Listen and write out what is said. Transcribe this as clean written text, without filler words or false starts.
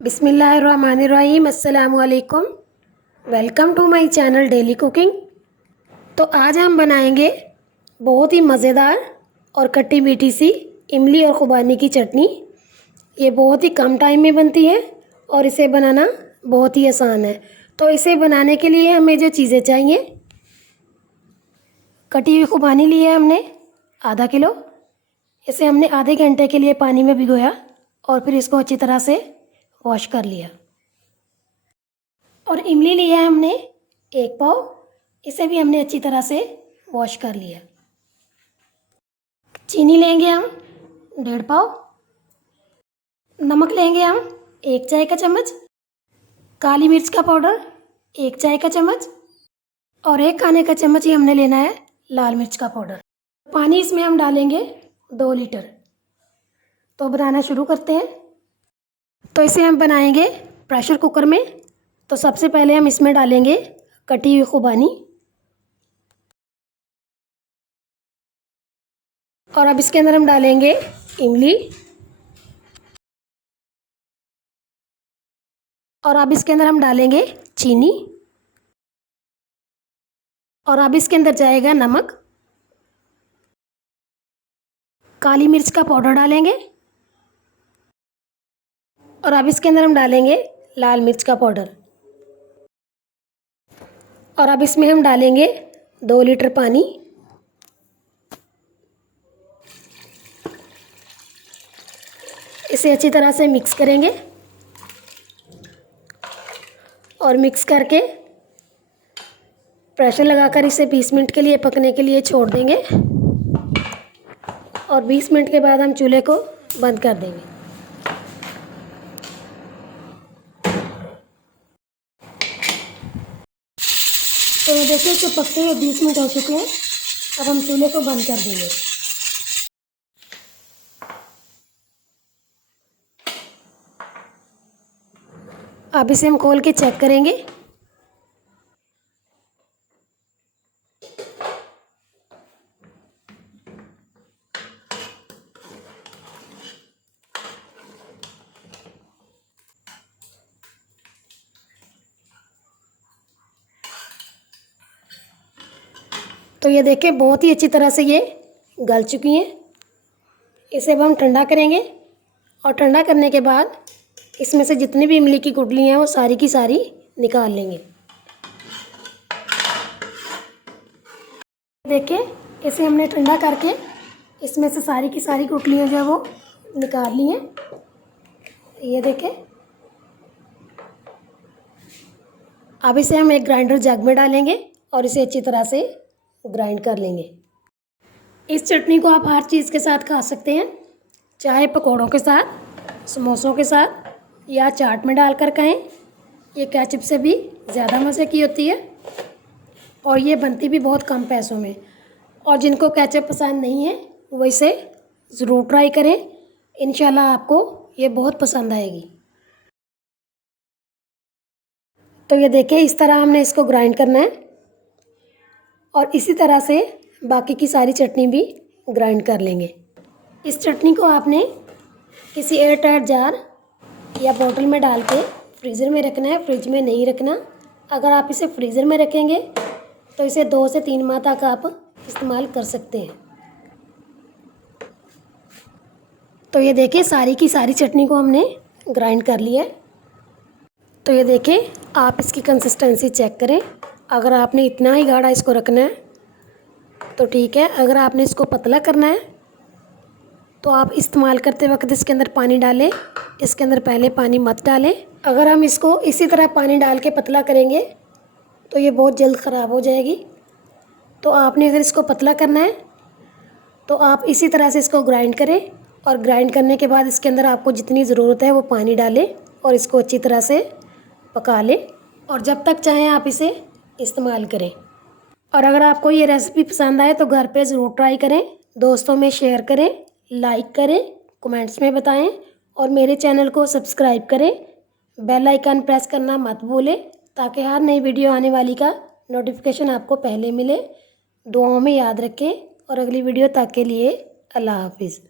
बिस्मिल्लाहिर्रहमानिर्रहीम। अस्सलामुअलैकुम। Welcome to my channel daily cooking. तो आज हम बनाएंगे बहुत ही मज़ेदार और खट्टी मीठी सी इमली और खुबानी की चटनी। ये बहुत ही कम टाइम में बनती है और इसे बनाना बहुत ही आसान है। तो इसे बनाने के लिए हमें जो चीज़ें चाहिए, कटी हुई खुबानी ली है हमने आधा किलो। इसे हमने आधे घंटे के लिए पानी में भिगोया और फिर इसको अच्छी तरह से वॉश कर लिया। और इमली लिया है हमने 1 पाव, इसे भी हमने अच्छी तरह से वॉश कर लिया। चीनी लेंगे हम 1.5 पाव। नमक लेंगे हम 1 चाय का चम्मच। काली मिर्च का पाउडर 1 चाय का चम्मच। और 1 खाने का चम्मच ही हमने लेना है लाल मिर्च का पाउडर। पानी इसमें हम डालेंगे 2 लीटर। तो बनाना शुरू करते हैं। तो इसे हम बनाएंगे प्रेशर कुकर में। तो सबसे पहले हम इसमें डालेंगे कटी हुई खुबानी। और अब इसके अंदर हम डालेंगे इमली। और अब इसके अंदर हम डालेंगे चीनी। और अब इसके अंदर जाएगा नमक। काली मिर्च का पाउडर डालेंगे। और अब इसके अंदर हम डालेंगे लाल मिर्च का पाउडर। और अब इसमें हम डालेंगे 2 लीटर पानी। इसे अच्छी तरह से मिक्स करेंगे और मिक्स करके प्रेशर लगाकर इसे 20 मिनट के लिए पकने के लिए छोड़ देंगे। और 20 मिनट के बाद हम चूल्हे को बंद कर देंगे। तो देखिए इसे पकते हुए 20 मिनट हो चुके हैं। अब हम चूल्हे को बंद कर देंगे। अब इसे हम खोल के चेक करेंगे। तो ये देखिए बहुत ही अच्छी तरह से ये गल चुकी हैं। इसे अब हम ठंडा करेंगे और ठंडा करने के बाद इसमें से जितनी भी इमली की गुठली हैं वो सारी की सारी निकाल लेंगे। देखिए इसे हमने ठंडा करके इसमें से सारी की सारी गुठलियाँ जो है वो निकाल ली हैं। ये देखिए अब इसे हम एक ग्राइंडर जग में डालेंगे और इसे अच्छी तरह से ग्राइंड कर लेंगे। इस चटनी को आप हर चीज़ के साथ खा सकते हैं, चाहे पकौड़ों के साथ, समोसों के साथ या चाट में डालकर खाएं। ये केचप से भी ज़्यादा मज़े की होती है और ये बनती भी बहुत कम पैसों में। और जिनको केचप पसंद नहीं है वो इसे ज़रूर ट्राई करें, इंशाल्लाह आपको ये बहुत पसंद आएगी। तो ये देखिए इस तरह हमने इसको ग्राइंड करना है और इसी तरह से बाकी की सारी चटनी भी ग्राइंड कर लेंगे। इस चटनी को आपने किसी एयर टाइट जार या बोतल में डाल के फ्रीज़र में रखना है, फ्रिज में नहीं रखना। अगर आप इसे फ्रीज़र में रखेंगे तो इसे 2 से 3 माह तक आप इस्तेमाल कर सकते हैं। तो ये देखिए सारी की सारी चटनी को हमने ग्राइंड कर लिया है। तो ये देखिए आप इसकी कंसिस्टेंसी चेक करें। अगर आपने इतना ही गाढ़ा इसको रखना है तो ठीक है। अगर आपने इसको पतला करना है तो आप इस्तेमाल करते वक्त इसके अंदर पानी डालें। इसके अंदर पहले पानी मत डालें। अगर हम इसको इसी तरह पानी डाल के पतला करेंगे तो ये बहुत जल्द ख़राब हो जाएगी। तो आपने अगर इसको पतला करना है तो आप इसी तरह से इसको ग्राइंड करें और ग्राइंड करने के बाद इसके अंदर आपको जितनी ज़रूरत है वो पानी डालें और इसको अच्छी तरह से पका लें और जब तक चाहें आप इसे इस्तेमाल करें। और अगर आपको ये रेसिपी पसंद आए तो घर पे ज़रूर ट्राई करें, दोस्तों में शेयर करें, लाइक करें, कमेंट्स में बताएं और मेरे चैनल को सब्सक्राइब करें। बेल आइकन प्रेस करना मत भूलें ताकि हर नई वीडियो आने वाली का नोटिफिकेशन आपको पहले मिले। दुआओं में याद रखें और अगली वीडियो तक के लिए अल्लाह हाफिज़।